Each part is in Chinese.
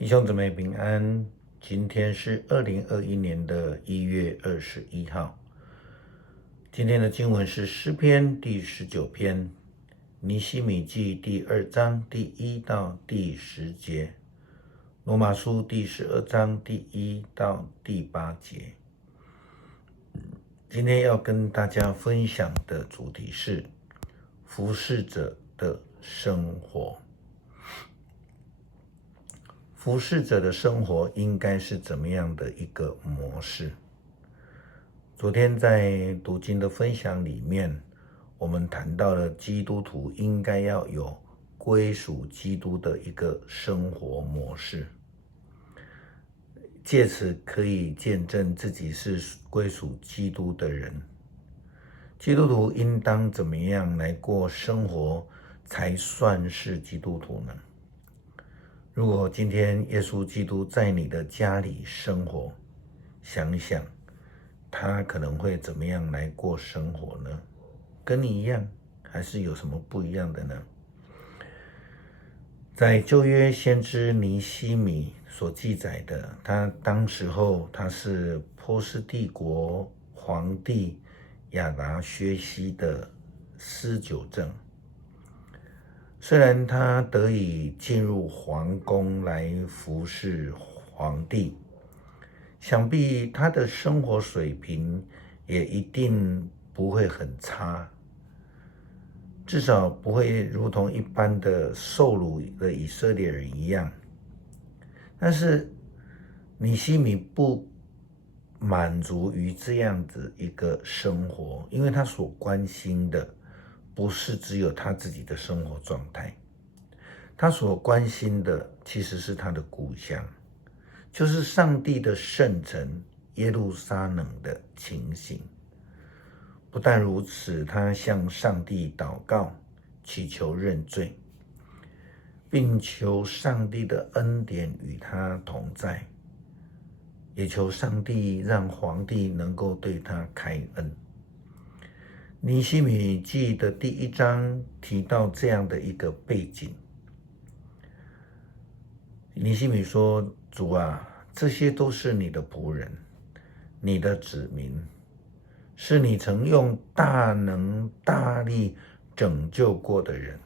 弟兄姊妹平安，今天是2021年的1月21号。今天的经文是诗篇第19篇，尼希米记第2章第1到第10节，罗马书第12章第1到第8节。今天要跟大家分享的主题是服侍者的生活。服侍者的生活应该是怎么样的一个模式？昨天在读经的分享里面，我们谈到了基督徒应该要有归属基督的一个生活模式，借此可以见证自己是归属基督的人。基督徒应当怎么样来过生活才算是基督徒呢？如果今天耶稣基督在你的家里生活，想一想他可能会怎么样来过生活呢？跟你一样，还是有什么不一样的呢？在旧约先知尼希米所记载的，他当时候他是波斯帝国皇帝亚达薛西的司酒正。虽然他得以进入皇宫来服侍皇帝，想必他的生活水平也一定不会很差，至少不会如同一般的受辱的以色列人一样。但是尼希米不满足于这样子一个生活，因为他所关心的不是只有他自己的生活状态，他所关心的其实是他的故乡，就是上帝的圣城耶路撒冷的情形。不但如此，他向上帝祷告，祈求认罪，并求上帝的恩典与他同在，也求上帝让皇帝能够对他开恩。尼希米记的第1章提到这样的一个背景。尼希米说：主啊，这些都是你的仆人，你的子民，是你曾用大能大力拯救过的人。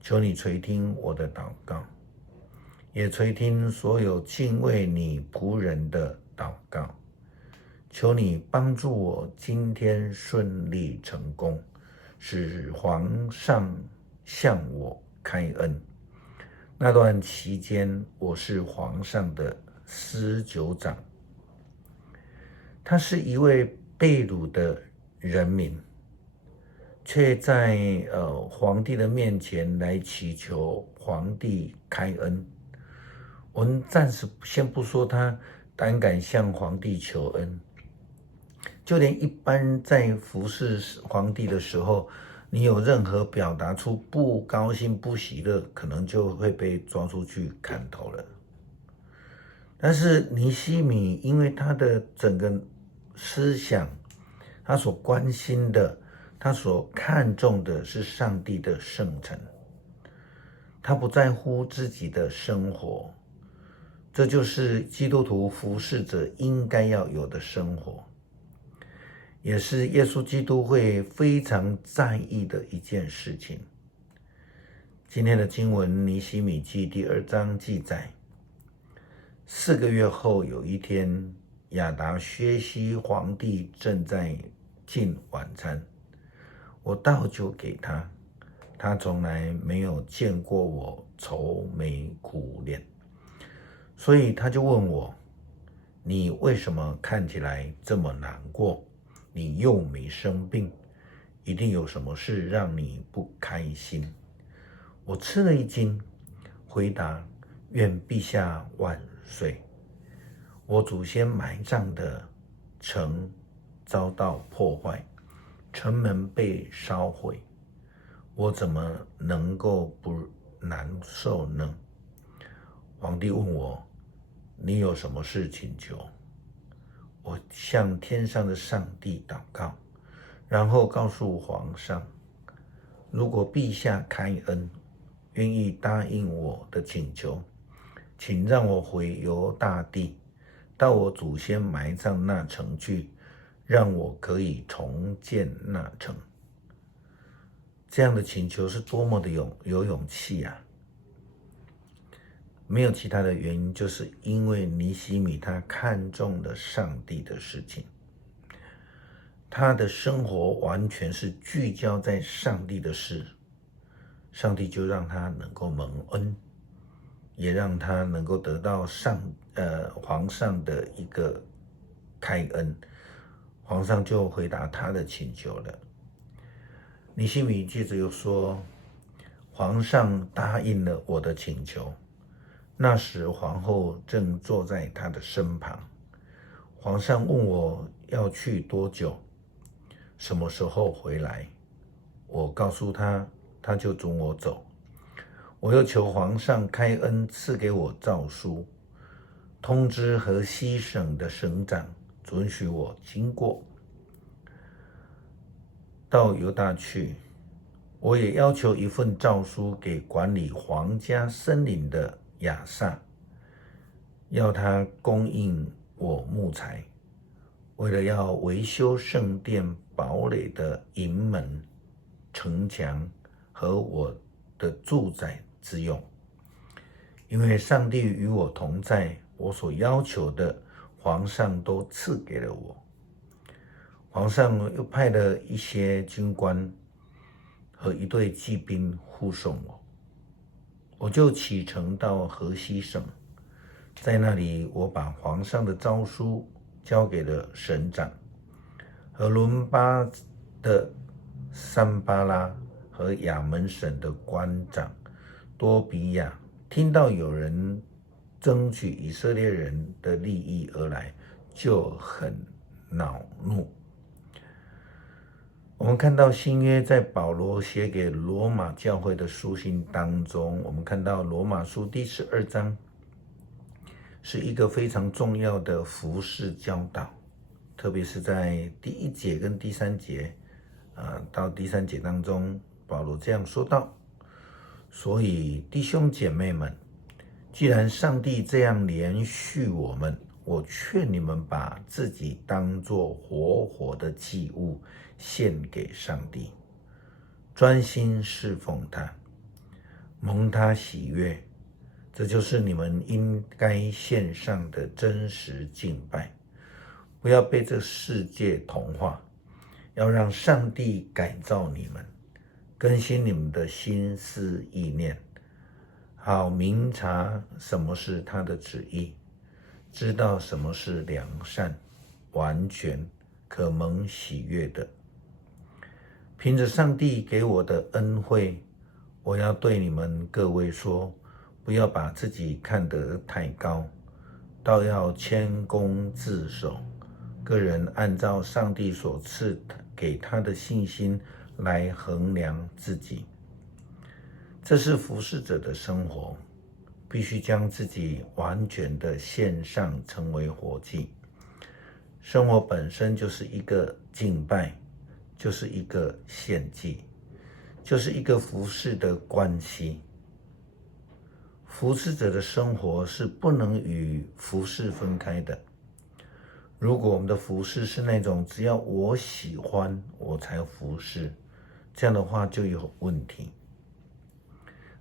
求你垂听我的祷告，也垂听所有敬畏你仆人的祷告。求你帮助我今天顺利成功，使皇上向我开恩。那段期间，我是皇上的司酒长。他是一位被掳的人民，却在皇帝的面前来祈求皇帝开恩。我们暂时先不说他胆敢向皇帝求恩，就连一般在服侍皇帝的时候，你有任何表达出不高兴不喜乐，可能就会被抓出去砍头了。但是尼希米因为他的整个思想，他所关心的，他所看重的是上帝的圣城，他不在乎自己的生活。这就是基督徒服侍者应该要有的生活，也是耶稣基督会非常在意的一件事情。今天的经文尼希米记第2章记载，4个月后有一天，亚达薛西皇帝正在进晚餐，我倒酒给他，他从来没有见过我愁眉苦脸，所以他就问我：你为什么看起来这么难过？你又没生病，一定有什么事让你不开心。我吃了一惊，回答：愿陛下万岁。我祖先埋葬的城遭到破坏，城门被烧毁，我怎么能够不难受呢？皇帝问我：你有什么事请求？我向天上的上帝祷告，然后告诉皇上，如果陛下开恩，愿意答应我的请求，请让我回游大地，到我祖先埋葬那城去，让我可以重建那城。这样的请求是多么的有勇气啊！没有其他的原因，就是因为尼希米他看中了上帝的事情，他的生活完全是聚焦在上帝的事，上帝就让他能够蒙恩，也让他能够得到皇上的一个开恩，皇上就回答他的请求了。尼希米接着又说，皇上答应了我的请求。那时皇后正坐在他的身旁，皇上问我要去多久，什么时候回来，我告诉他，他就准我走。我又求皇上开恩赐给我诏书，通知河西省的省长，准许我经过到犹大去。我也要求一份诏书给管理皇家森林的亚萨，要他供应我木材，为了要维修圣殿堡垒的营门、城墙和我的住宅之用。因为上帝与我同在，我所要求的，皇上都赐给了我。皇上又派了一些军官和一队骑兵护送我，我就启程到河西省，在那里我把皇上的诏书交给了省长和伦巴的桑巴拉和亚门省的官长多比亚。听到有人争取以色列人的利益而来，就很恼怒。我们看到新约在保罗写给罗马教会的书信当中，我们看到罗马书第12章是一个非常重要的服事教导，特别是在第1节跟第3节到第3节当中，保罗这样说道：所以弟兄姐妹们，既然上帝这样连续我们，我劝你们把自己当作活活的祭物献给上帝，专心侍奉他，蒙他喜悦，这就是你们应该献上的真实敬拜。不要被这世界同化，要让上帝改造你们，更新你们的心思意念，好明察什么是他的旨意，知道什么是良善、完全、可蒙喜悦的。凭着上帝给我的恩惠，我要对你们各位说，不要把自己看得太高，倒要谦恭自守，个人按照上帝所赐给他的信心来衡量自己。这是服侍者的生活，必须将自己完全的献上，成为活祭。生活本身就是一个敬拜，就是一个献祭，就是一个服侍的关系。服侍者的生活是不能与服侍分开的。如果我们的服侍是那种只要我喜欢我才服侍，这样的话就有问题。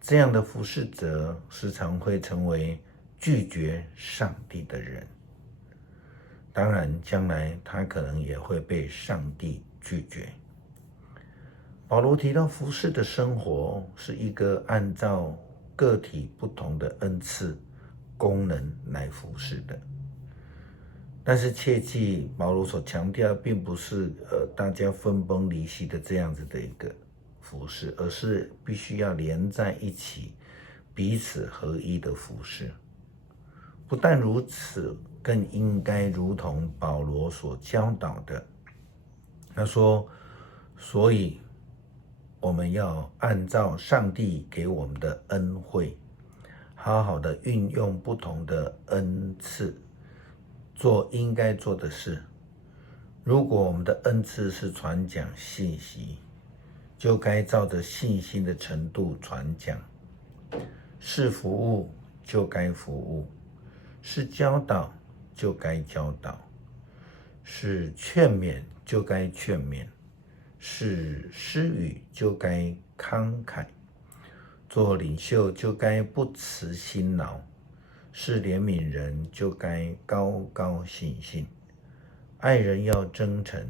这样的服侍者时常会成为拒绝上帝的人，当然将来他可能也会被上帝拒绝。保罗提到服侍的生活是一个按照个体不同的恩赐功能来服侍的，但是切记，保罗所强调并不是大家分崩离析的这样子的一个服侍，而是必须要连在一起，彼此合一的服侍。不但如此，更应该如同保罗所教导的，他说，所以我们要按照上帝给我们的恩惠，好好的运用不同的恩赐，做应该做的事。如果我们的恩赐是传讲信息，就该照着信心的程度传讲；是服务，就该服务，是教导就该教导，是劝勉就该劝勉，是施予就该慷慨，做领袖就该不辞辛劳，是怜悯人就该高高兴兴，爱人要真诚，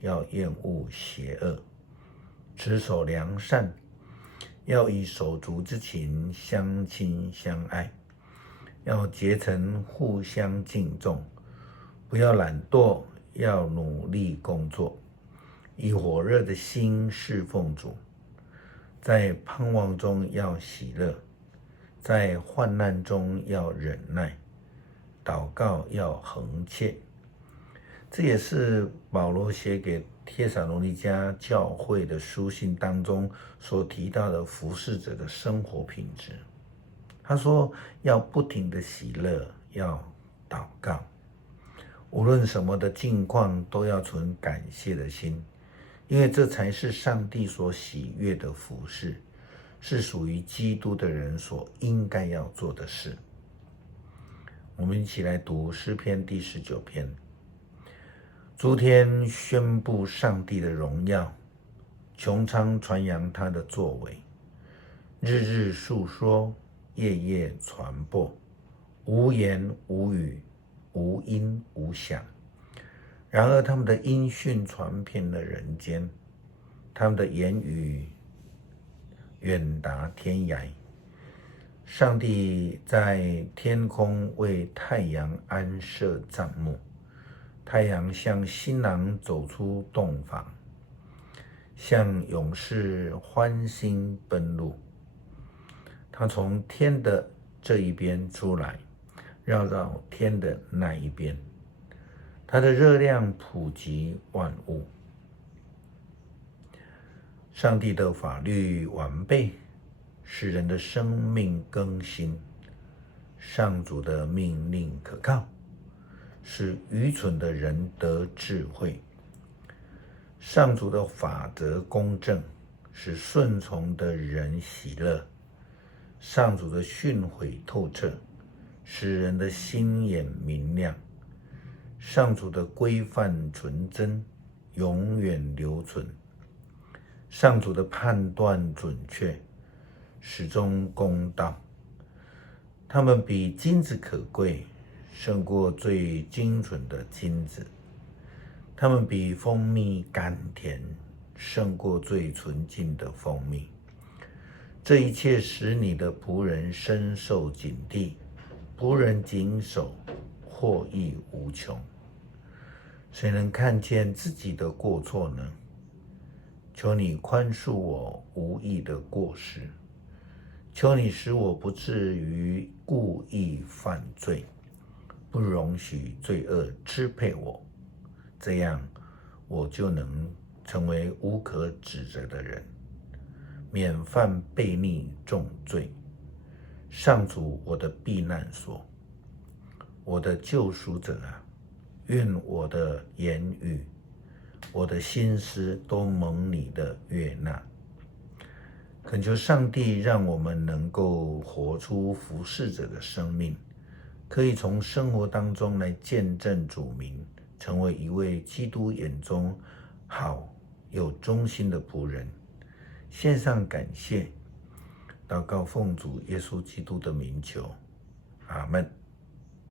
要厌恶邪恶，持守良善，要以手足之情相亲相爱，要结成互相敬重，不要懒惰，要努力工作，以火热的心侍奉主，在盼望中要喜乐，在患难中要忍耐，祷告要恒切。这也是保罗写给帖撒罗尼迦教会的书信当中所提到的服侍者的生活品质。他说要不停的喜乐，要祷告，无论什么的境况都要存感谢的心，因为这才是上帝所喜悦的服侍，是属于基督的人所应该要做的事。我们一起来读诗篇第19篇。诸天宣布上帝的荣耀，穹苍传扬他的作为，日日述说，夜夜传播，无言无语，无音无响。然而他们的音讯传遍了人间，他们的言语远达天涯。上帝在天空为太阳安设帐幕，太阳像新郎走出洞房，像勇士欢欣奔路。他从天的这一边出来，绕到天的那一边，他的热量普及万物。上帝的法律完备，使人的生命更新。上主的命令可靠，使愚蠢的人得智慧。上主的法则公正，使顺从的人喜乐。上主的训诲透彻，使人的心眼明亮。上主的规范纯真，永远留存。上主的判断准确，始终公道。他们比金子可贵，胜过最精准的金子。他们比蜂蜜甘甜，胜过最纯净的蜂蜜。这一切使你的仆人深受警惕，仆人谨守，获益无穷。谁能看见自己的过错呢？求你宽恕我无意的过失，求你使我不至于故意犯罪，不容许罪恶支配我，这样我就能成为无可指责的人，免犯悖逆重罪。上主我的避难所，我的救赎者啊，愿我的言语，我的心思都蒙你的悦纳。恳求上帝让我们能够活出服侍者的生命，可以从生活当中来见证主名，成为一位基督眼中好有忠心的仆人。献上感谢，祷告奉主耶稣基督的名求，阿们。